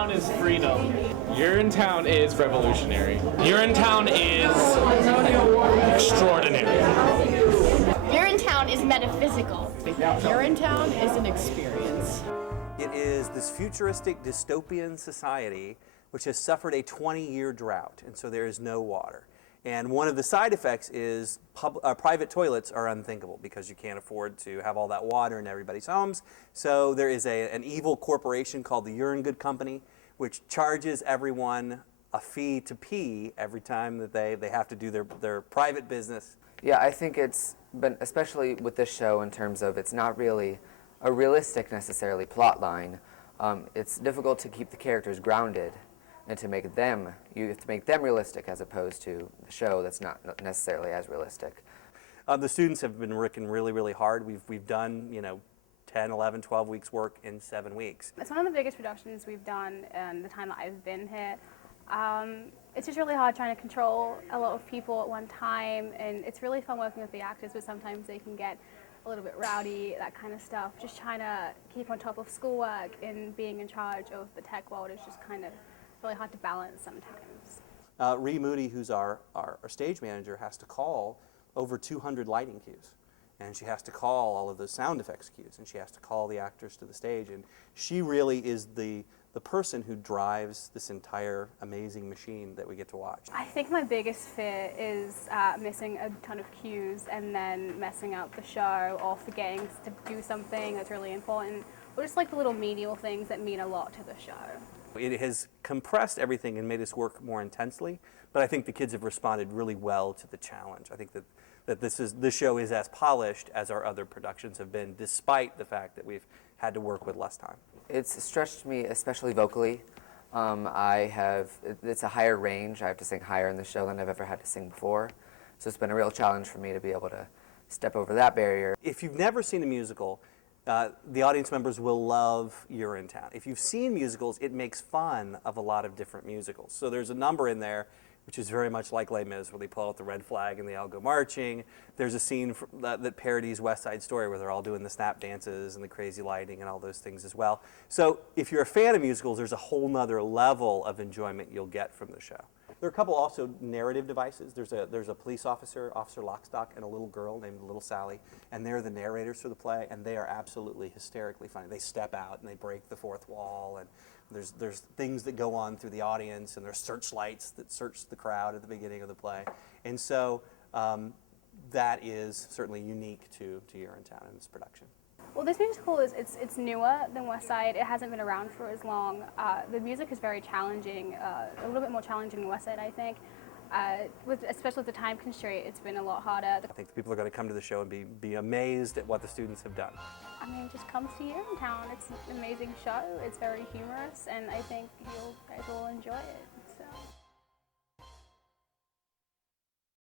Urinetown is freedom. Urinetown is revolutionary. Urinetown is extraordinary. Urinetown is metaphysical. Urinetown is an experience. It is this futuristic dystopian society which has suffered a 20-year drought, and so there is no water. And one of the side effects is private toilets are unthinkable because you can't afford to have all that water in everybody's homes. So there is an evil corporation called the Urine Good Company, which charges everyone a fee to pee every time that they have to do their private business. Yeah, I think it's been, especially with this show, in terms of it's not really a realistic necessarily plot line. It's difficult to keep the characters grounded and to make them, you have to make them realistic as opposed to the show that's not necessarily as realistic. The students have been working really, really hard. We've done, 10, 11, 12 weeks work in 7 weeks. It's one of the biggest productions we've done in the time that I've been here. It's just really hard trying to control a lot of people at one time, and it's really fun working with the actors, but sometimes they can get a little bit rowdy, that kind of stuff. Just trying to keep on top of schoolwork and being in charge of the tech world is just kind of really hard to balance sometimes. Moodie, who's our stage manager, has to call over 200 lighting cues. And she has to call all of the sound effects cues, and she has to call the actors to the stage. And she really is the person who drives this entire amazing machine that we get to watch. I think my biggest fear is missing a ton of cues and then messing up the show or forgetting to do something that's really important, or just like the little menial things that mean a lot to the show. It has compressed everything and made us work more intensely, but I think the kids have responded really well to the challenge. I think that this show is as polished as our other productions have been, despite the fact that we've had to work with less time. It's stretched me, especially vocally. It's a higher range. I have to sing higher in the show than I've ever had to sing before. So it's been a real challenge for me to be able to step over that barrier. If you've never seen a musical, the audience members will love Urinetown. If you've seen musicals, it makes fun of a lot of different musicals. So there's a number in there which is very much like Les Mis, where they pull out the red flag and they all go marching. There's a scene that parodies West Side Story where they're all doing the snap dances and the crazy lighting and all those things as well. So if you're a fan of musicals, there's a whole nother level of enjoyment you'll get from the show. There are a couple also narrative devices. There's a police officer, Officer Lockstock, and a little girl named Little Sally, and they're the narrators for the play, and they are absolutely hysterically funny. They step out and they break the fourth wall, and there's things that go on through the audience, and there's searchlights that search the crowd at the beginning of the play. And so that is certainly unique to Urinetown in this production. Well, this musical it's newer than West Side. It hasn't been around for as long. The music is very challenging, a little bit more challenging than West Side, I think. Especially with the time constraint, it's been a lot harder. I think the people are going to come to the show and be amazed at what the students have done. I mean, just come see Urinetown. It's an amazing show. It's very humorous, and I think you guys will enjoy it.